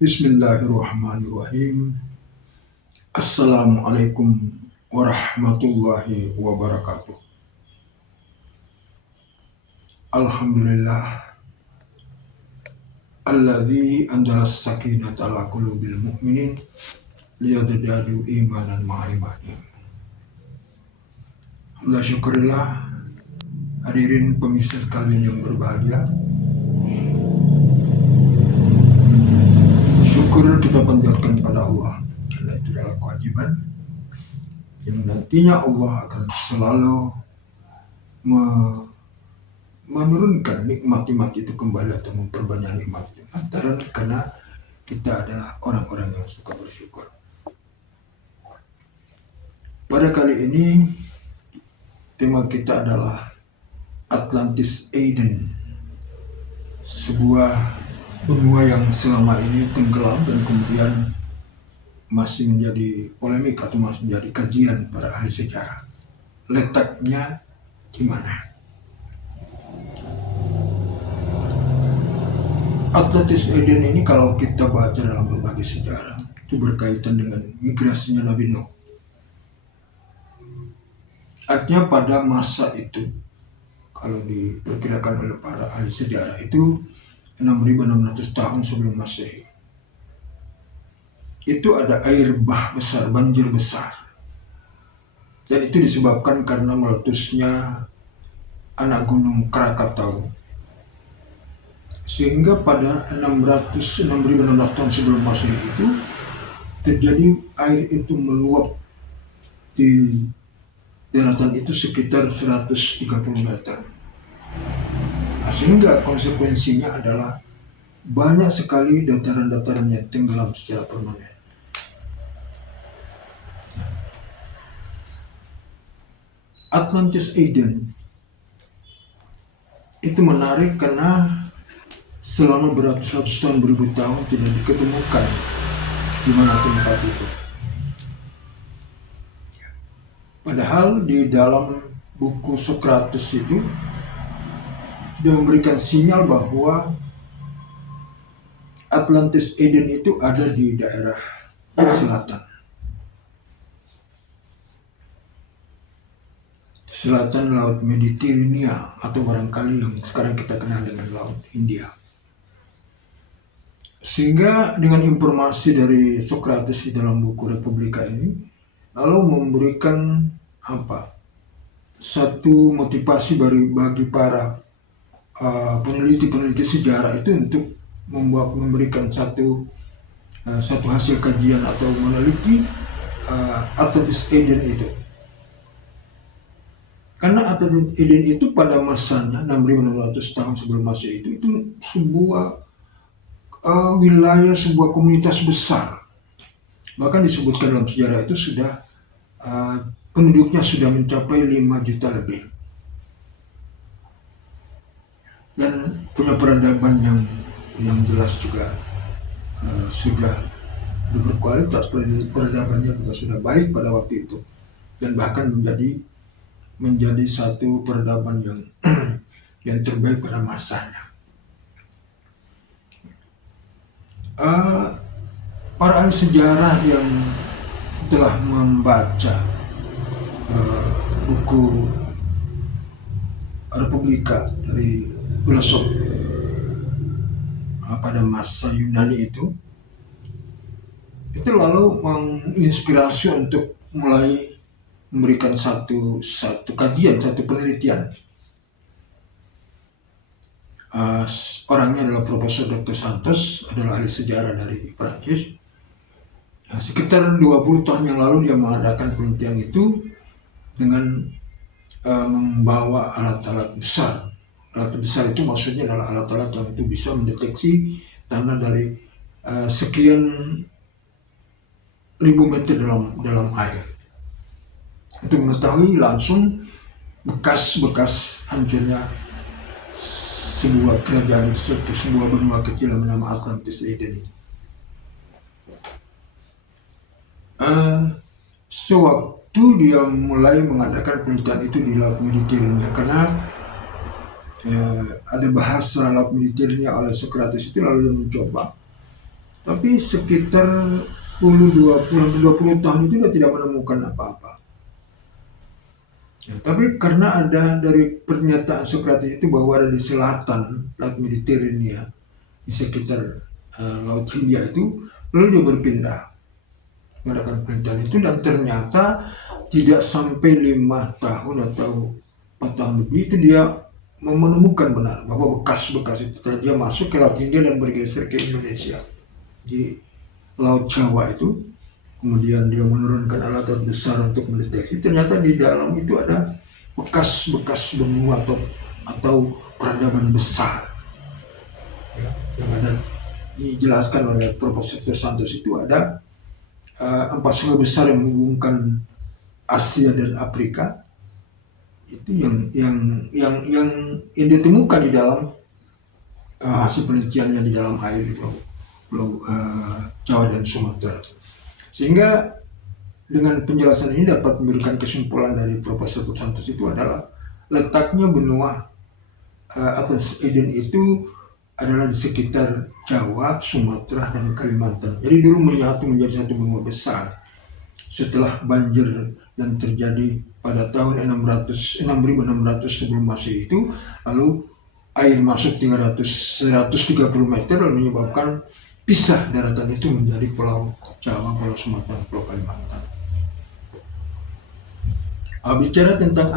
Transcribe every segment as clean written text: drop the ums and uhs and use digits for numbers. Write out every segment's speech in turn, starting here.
Bismillahirrahmanirrahim. Assalamualaikum warahmatullahi wabarakatuh. Alhamdulillah alladzi anzala as-sakinata ala qulubil mu'minin liyazdadu imanan ma'a imanihim. Alhamdulillah, syukurillah, hadirin pemirsa sekalian yang berbahagia. Syukur kita panjatkan pada Allah, karena itu adalah kewajiban yang nantinya Allah akan selalu menurunkan nikmat-nikmat itu kembali atau memperbanyak nikmat itu. Antara karena kita adalah orang-orang yang suka bersyukur. Pada kali ini tema kita adalah Atlantis Eden, sebuah benua yang selama ini tenggelam dan kemudian masih menjadi polemik atau masih menjadi kajian para ahli sejarah. Letaknya di mana? Atlantis Eden ini kalau kita baca dalam berbagai sejarah itu berkaitan dengan migrasinya Nabi Nuh. Artinya pada masa itu, kalau diperkirakan oleh para ahli sejarah itu 6.600 tahun sebelum Masehi, itu ada air bah besar, banjir besar, dan itu disebabkan karena meletusnya anak gunung Krakatau, sehingga pada 6.600 tahun sebelum Masehi itu terjadi air itu meluap di daratan itu sekitar 130 meter. Nah, sehingga konsekuensinya adalah banyak sekali dataran-dataran yang tenggelam secara permanen. Atlantis Eden itu menarik karena selama beratus-ratus tahun, beribu tahun tidak diketemukan di mana tempat itu. Padahal di dalam buku Sokrates itu dia memberikan sinyal bahwa Atlantis Eden itu ada di daerah selatan Laut Mediterania, atau barangkali yang sekarang kita kenal dengan Laut Hindia. Sehingga dengan informasi dari Sokrates di dalam buku Republika ini lalu memberikan satu motivasi bagi para peneliti sejarah itu untuk memberikan satu hasil kajian atau meneliti Atlantis Eden itu. Karena Atlantis Eden itu pada masanya 6.600 tahun sebelum Masehi itu sebuah wilayah, sebuah komunitas besar. Bahkan disebutkan dalam sejarah itu sudah penduduknya sudah mencapai 5 juta lebih. Dan punya peradaban yang jelas juga sudah berkualitas, peradabannya juga sudah baik pada waktu itu, dan bahkan menjadi satu peradaban yang terbaik pada masanya. Para ahli sejarah yang telah membaca buku Republika dari filosof pada masa Yunani itu lalu menginspirasi untuk mulai memberikan satu kajian, satu penelitian. Orangnya adalah Profesor Dr. Santos, adalah ahli sejarah dari Prancis. Sekitar 20 tahun yang lalu dia mengadakan penelitian itu dengan membawa alat-alat besar. Alat besar itu maksudnya adalah alat-alat yang itu bisa mendeteksi tanah dari sekian ribu meter dalam air, untuk mengetahui langsung bekas hancurnya sebuah kerajaan itu, sebuah benua kecil yang bernama Atlantis Eden. Sewaktu dia mulai mengadakan penelitian itu di Laut Mediterania, karena ada bahasa Laut Mediterania oleh Sokrates itu, lalu dia mencoba Tapi sekitar 10, 20 tahun itu dia tidak menemukan apa-apa. Ya, tapi karena ada dari pernyataan Socrates itu bahwa ada di selatan Laut Mediterania, di sekitar Laut Hindia itu, lalu dia berpindah mengadakan penelitian itu, dan ternyata tidak sampai 5 tahun atau 4 tahun lebih itu dia menemukan benar bahwa bekas-bekas itu telah dia masuk ke Laut Hindia dan bergeser ke Indonesia di Laut Jawa itu. Kemudian dia menurunkan alat besar untuk mendeteksi, ternyata di dalam itu ada bekas-bekas benua atau peradaban besar, ya, yang ada dijelaskan oleh Profesor Dos Santos. Itu ada 4 sungai besar yang menghubungkan Asia dan Afrika. Itu yang ditemukan di dalam hasil penelitiannya di dalam air di Pulau Jawa dan Sumatera. Sehingga dengan penjelasan ini dapat memberikan kesimpulan dari Profesor Dos Santos itu adalah letaknya benua atas Eden itu adalah di sekitar Jawa, Sumatera, dan Kalimantan. Jadi dulu menyatu menjadi satu benua besar. Setelah banjir yang terjadi pada tahun 6600 sebelum Masehi itu, lalu air masuk 130 meter lalu menyebabkan pisah daratan itu menjadi Pulau Jawa, Pulau Sumatera, Pulau Kalimantan. Bicara tentang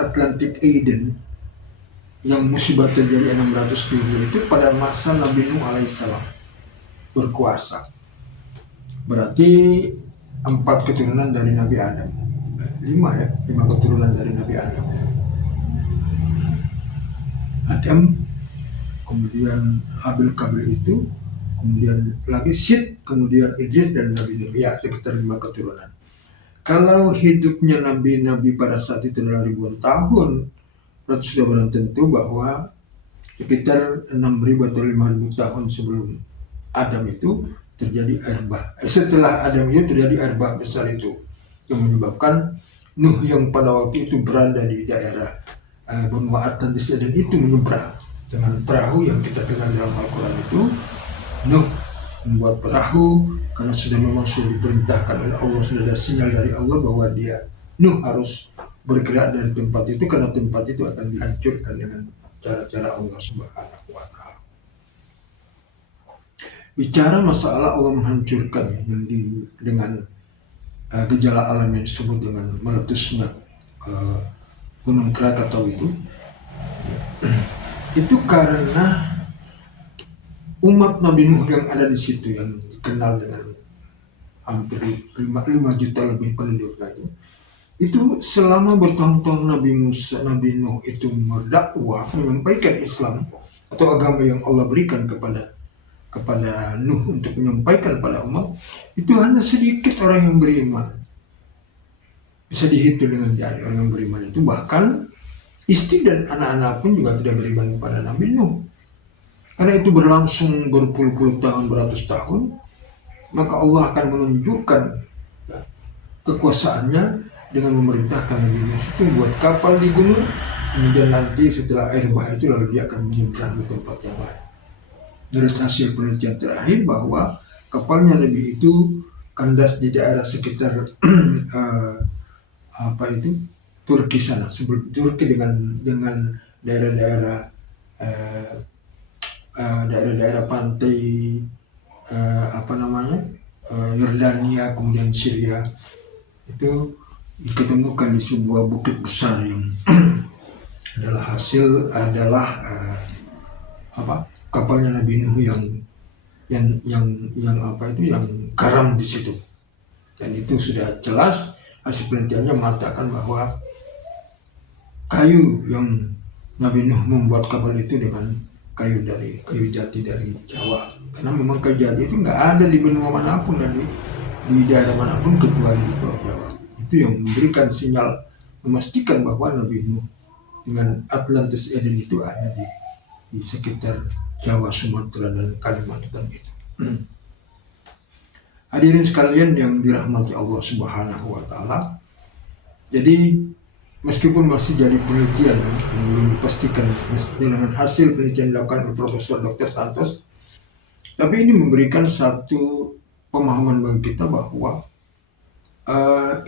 Atlantic Eden yang musibah terjadi 600 itu pada masa Nabi Nuh alaihissalam berkuasa. Berarti 4 keturunan dari Nabi Adam. 5 keturunan dari Nabi Adam. Adam, kemudian Habil Kabil itu, kemudian lagi Syed, kemudian Idris dan Nabi Nuh, ya sekitar 5 keturunan. Kalau hidupnya nabi-nabi pada saat itu adalah ribuan tahun, berarti sudah barang tentu bahwa sekitar 6.000 atau 5.000 tahun sebelum Adam itu terjadi air bah. Setelah Adam itu terjadi air bah besar itu yang menyebabkan Nuh yang pada waktu itu berada di daerah benua Atlantis dan itu menyeberang dengan perahu yang kita kenal dalam Al-Quran itu. Nuh membuat perahu karena memang sudah diperintahkan oleh Allah, sudah ada sinyal dari Allah bahwa Nuh harus bergerak dari tempat itu karena tempat itu akan dihancurkan dengan cara-cara Allah Subhanahu wa Ta'ala. Bicara masalah Allah menghancurkan yang dengan gejala alam yang disebut dengan meletusnya Gunung Krakatau itu karena umat Nabi Nuh yang ada di situ yang dikenal dengan hampir 5 juta lebih penduduknya itu selama bertahun-tahun Nabi Nuh itu berdakwah menyampaikan Islam atau agama yang Allah berikan kepada Nuh untuk menyampaikan pada umat, itu hanya sedikit orang yang beriman. Bisa dihitung dengan jari orang yang beriman itu, bahkan istri dan anak-anak pun juga tidak beriman kepada Nabi Nuh. Karena itu berlangsung berpuluh-puluh tahun, beratus tahun, maka Allah akan menunjukkan kekuasaannya dengan memerintahkan Nabi Nuh itu buat kapal di gunung, kemudian nanti setelah air bah itu lalu dia akan menyeberang ke tempat yang lain. Dari hasil penelitian terakhir bahwa kapalnya Nabi itu kandas di daerah sekitar Turki sana, Turki dengan daerah pantai Yordania, kemudian Syria itu diketemukan di sebuah bukit besar yang adalah kapalnya Nabi Nuh yang karam di situ. Dan itu sudah jelas hasil penelitiannya mengatakan bahwa kayu yang Nabi Nuh membuat kapal itu dengan kayu jati dari Jawa. Karena memang kayu jati itu nggak ada di benua manapun dan di daerah manapun kecuali di Pulau Jawa. Itu yang memberikan sinyal memastikan bahwa Nabi Nuh dengan Atlantis Eden itu ada di sekitar Jawa, Sumatera, dan Kalimantan itu. Hadirin sekalian yang dirahmati Allah Subhanahu wa Ta'ala. Jadi meskipun masih jadi penelitian belum dipastikan dengan hasil penelitian dilakukan oleh Profesor Dr. Santos, Tapi ini memberikan satu pemahaman bagi kita bahwa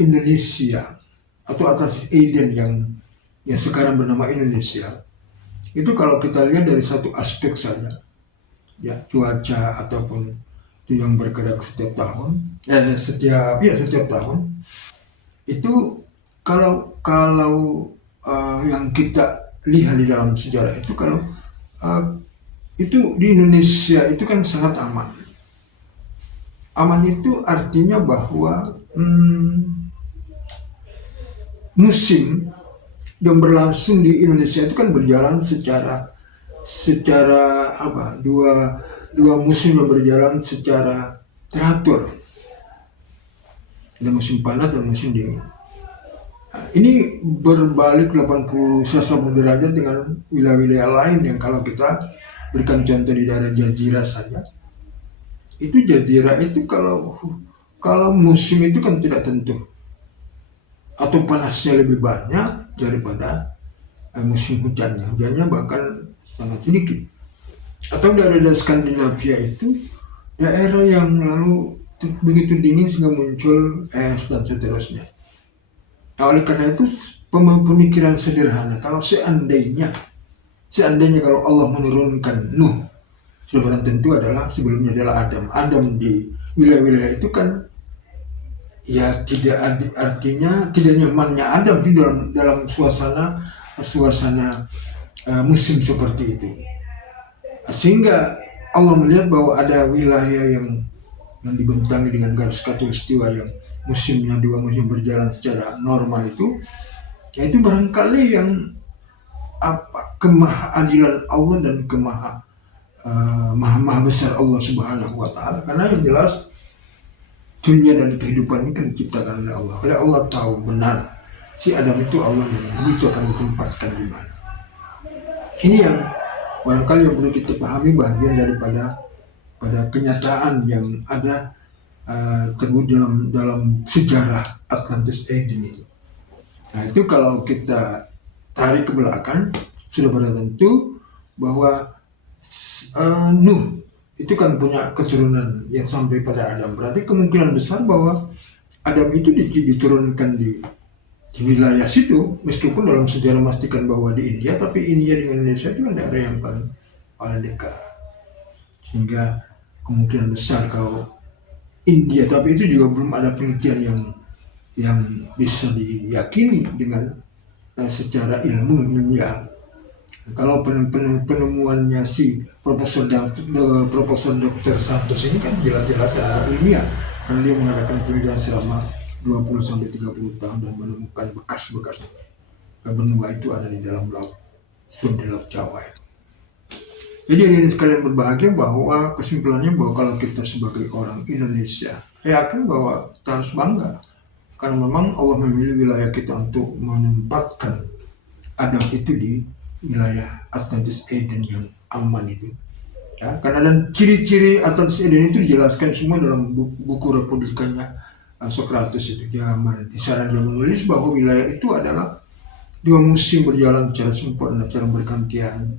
Indonesia atau atas Aden yang sekarang bernama Indonesia itu kalau kita lihat dari satu aspek saja, ya cuaca ataupun itu yang bergerak setiap tahun, setiap tahun itu kalau yang kita lihat di dalam sejarah itu kalau itu di Indonesia itu kan sangat aman. Aman itu artinya bahwa musim yang berlangsung di Indonesia itu kan berjalan secara dua musim yang berjalan secara teratur. Ada musim panas dan musim dingin. Nah, ini berbalik 81 derajat dengan wilayah-wilayah lain yang kalau kita berikan contoh di daerah Jazirah saja. Itu Jazirah itu kalau musim itu kan tidak tentu, atau panasnya lebih banyak daripada musim hujannya bahkan sangat sedikit. Atau daerah Skandinavia itu daerah yang lalu begitu dingin sehingga muncul es dan seterusnya. Nah, oleh karena itu pemikiran sederhana, kalau seandainya kalau Allah menurunkan Nuh, sudah tentu adalah sebelumnya adalah Adam di wilayah-wilayah itu kan ya artinya tidak nyamannya Adam di dalam suasana musim seperti itu, sehingga Allah melihat bahwa ada wilayah yang dibentangi dengan garis khatulistiwa yang musimnya dua musim berjalan secara normal itu, yaitu barangkali yang kemahaadilan Allah dan maha besar Allah Subhanahu wa Ta'ala. Karena yang jelas dunia dan kehidupan ini kan diciptakan oleh Allah. Allah tahu benar si Adam itu Allah yang itu akan ditempatkan di mana. Ini yang barangkali yang perlu kita pahami, bagian daripada kenyataan yang ada terwujud dalam sejarah Atlantis Aden itu. Nah, itu kalau kita tarik ke belakang sudah pada tentu bahwa Nuh itu kan punya keturunan yang sampai pada Adam. Berarti kemungkinan besar bahwa Adam itu diturunkan di wilayah situ, meskipun dalam sejarah memastikan bahwa di India, tapi India dengan Indonesia itu kan daerah yang paling dekat. Sehingga kemungkinan besar kalau India, tapi itu juga belum ada penelitian yang bisa diyakini dengan secara ilmiah. Kalau penemuannya si Profesor Dr. Santos ini kan jelas-jelas adalah ilmiah, karena dia mengadakan penelitian selama 20-30 tahun dan menemukan bekas-bekas benua itu ada di dalam laut, di Laut Jawa itu. Jadi ini sekalian berbahagia bahwa kesimpulannya bahwa kalau kita sebagai orang Indonesia, saya yakin bahwa kita harus bangga karena memang Allah memilih wilayah kita untuk menempatkan Adam itu di wilayah Atlantis Aden yang aman itu. Ya, karena dan ciri-ciri Atlantis Aden itu dijelaskan semua dalam buku Republikanya Socrates itu. Di sana dia menulis bahwa wilayah itu adalah dua musim berjalan secara sempurna, secara bergantian.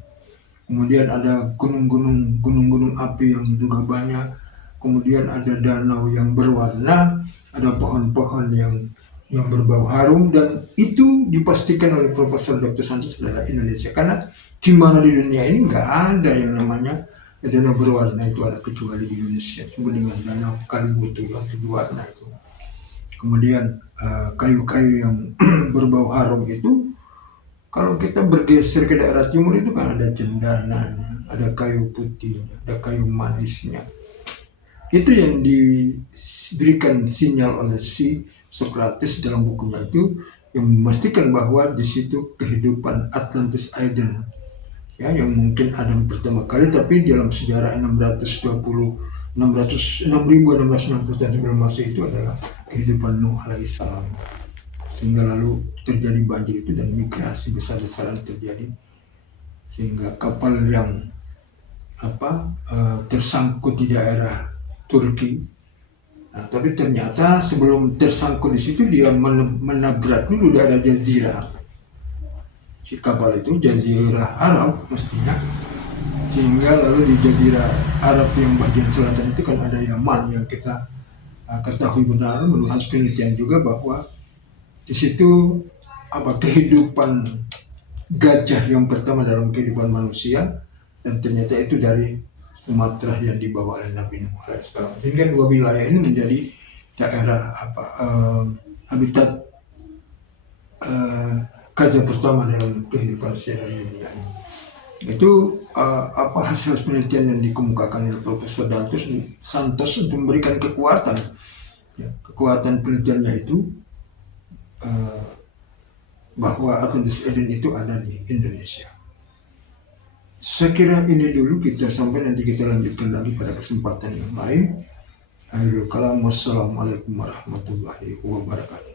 Kemudian ada gunung-gunung api yang juga banyak. Kemudian ada danau yang berwarna, ada pohon-pohon yang berbau harum, dan itu dipastikan oleh Profesor Dr. Santos adalah Indonesia. Karena di mana di dunia ini nggak ada yang namanya danau berwarna itu ada kecuali di Indonesia. Sebut dengan danau Kalibutu yang berwarna itu. Kemudian kayu-kayu yang berbau harum itu, kalau kita bergeser ke daerah timur itu kan ada cendananya, ada kayu putihnya, ada kayu manisnya. Itu yang diberikan sinyal oleh si Socrates dalam bukunya itu, yang memastikan bahwa di situ kehidupan Atlantis Aden, ya, yang mungkin Adam pertama kali, tapi dalam sejarah 660 tahun sebelum Masehi itu adalah kehidupan Nuh alaihissalam. Sehingga lalu terjadi banjir itu dan migrasi besar-besaran terjadi, sehingga kapal yang tersangkut di daerah Turki. Nah, tapi ternyata sebelum tersangkut di situ dia menabrak dulu daerah Jazirah. Si kapal itu Jazirah Arab mestinya, Sehingga lalu di Jazirah Arab yang bagian selatan itu kan ada Yaman yang kita ketahui benar menurut hasil penelitian juga bahwa di situ kehidupan gajah yang pertama dalam kehidupan manusia, dan ternyata itu dari Sumatera yang dibawa oleh Nabi Nuh alaihissalam. Sehingga dua wilayah ini menjadi daerah habitat gajah pertama dalam kehidupan sehari dunia ini. Itu hasil penelitian yang dikemukakan oleh Profesor Santos untuk memberikan kekuatan penelitiannya itu bahwa Atlantis Eden itu ada di Indonesia. Saya kira ini dulu, kita sampai nanti kita lanjutkan lagi pada kesempatan yang lain. Akhirul kalam, wassalamualaikum warahmatullahi wabarakatuh.